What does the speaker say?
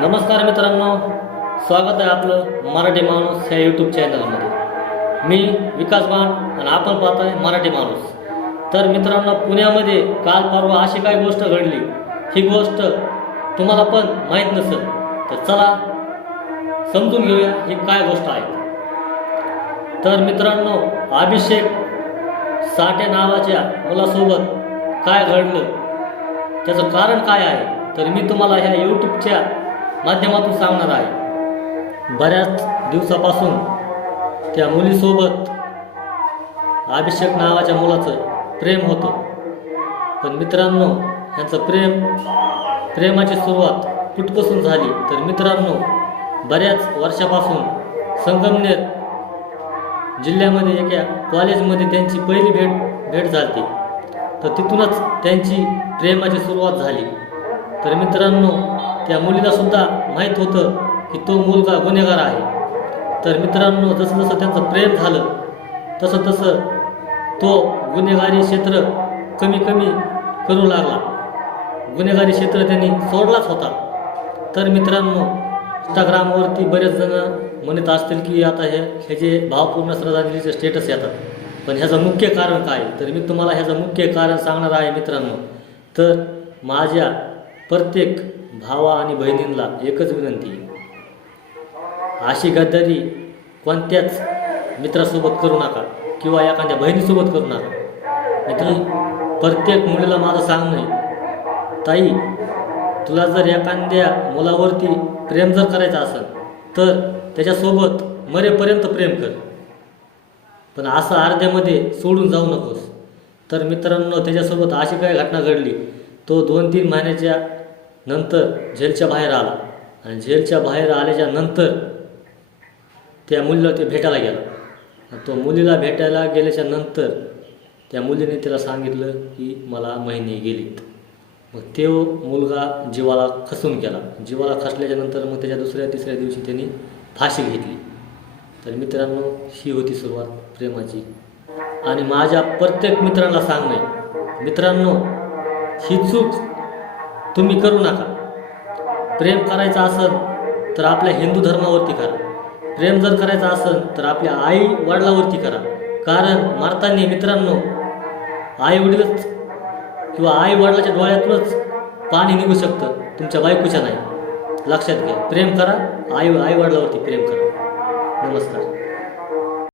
नमस्कार मित्रांनो स्वागत आहे आपलं मराठी माणूस ह्या यूट्यूब चॅनलमध्ये मी विकास बाण आणि आपण पाहताय मराठी माणूस. तर मित्रांनो पुण्यामध्ये काल परवा अशी काही गोष्ट घडली. ही गोष्ट तुम्हाला पण माहीत नसेल तर चला समजून घेऊया ही काय गोष्ट आहे. तर मित्रांनो अभिषेक साठे नावाच्या मुलासोबत काय घडलं? त्याचं कारण काय आहे? तर मी तुम्हाला ह्या यूट्यूबच्या माध्यमातून सांगणार आहे. बऱ्याच दिवसापासून त्या मुलीसोबत अभिषेक नावाच्या मुलाचं प्रेम होतं. पण मित्रांनो ह्यांचं प्रेम प्रेमाची सुरुवात कुठपासून झाली? तर मित्रांनो बऱ्याच वर्षापासून संगमनेर जिल्ह्यामध्ये एका कॉलेजमध्ये त्यांची पहिली भेट भेट झाली तर तिथूनच त्यांची प्रेमाची सुरुवात झाली. तर मित्रांनो त्या मुलीलासुद्धा माहीत होतं की तो मुलगा गुन्हेगार आहे. तर मित्रांनो जसं जसं त्यांचं प्रेम झालं तसं तसं तो गुन्हेगारी क्षेत्र कमी कमी करू लागला. गुन्हेगारी क्षेत्र त्यांनी सोडलाच होता. तर मित्रांनो इंस्टाग्रामवरती बरेच जण म्हणत असतील की आता हे ह्याचे भावपूर्ण श्रद्धांजलीचे स्टेटस येतात. पण ह्याचं मुख्य कारण काय? तर मी तुम्हाला ह्याचं मुख्य कारण सांगणार आहे मित्रांनो. तर माझ्या प्रत्येक भावा आणि बहिणींना एकच विनंती. अशी गद्दारी कोणत्याच मित्रासोबत करू नका किंवा एखाद्या बहिणीसोबत करू नका. मित्र प्रत्येक मुलीला माझं सांगणं ताई तुला जर एखाद्या मुलावरती प्रेम जर करायचं असेल तर त्याच्यासोबत मरेपर्यंत प्रेम कर. पण असं अर्ध्यामध्ये सोडून जाऊ नकोस. तर मित्रांनो त्याच्यासोबत अशी काय घटना घडली तो दोन तीन महिन्याच्या नंतर जेलच्या बाहेर आला. आणि जेलच्या बाहेर आल्याच्यानंतर त्या मुलीला ते भेटायला गेला. तो मुलीला भेटायला गेल्याच्यानंतर त्या मुलीने त्याला सांगितलं की मला महिने गेलीत. मग तो मुलगा जीवाला खसून गेला. जीवाला खसल्याच्या नंतर मग त्याच्या दुसऱ्या तिसऱ्या दिवशी त्यांनी फाशी घेतली. तर मित्रांनो ही होती सुरुवात प्रेमाची. आणि माझ्या प्रत्येक मित्रांना सांगणे मित्रांनो ही चूक तुम्ही करू नका. प्रेम करायचं असेल तर आपल्या हिंदू धर्मावरती करा. प्रेम जर करायचं असेल तर आपल्या आई वडिलावरती करा. कारण मारताना मित्रांनो आई वडीलच किंवा आई वडिलाच्या डोळ्यातूनच पाणी निघू शकतं तुमच्या बायकोच्या नाही. लक्षात घ्या. प्रेम करा आई आई वडिलावरती प्रेम करा. नमस्कार.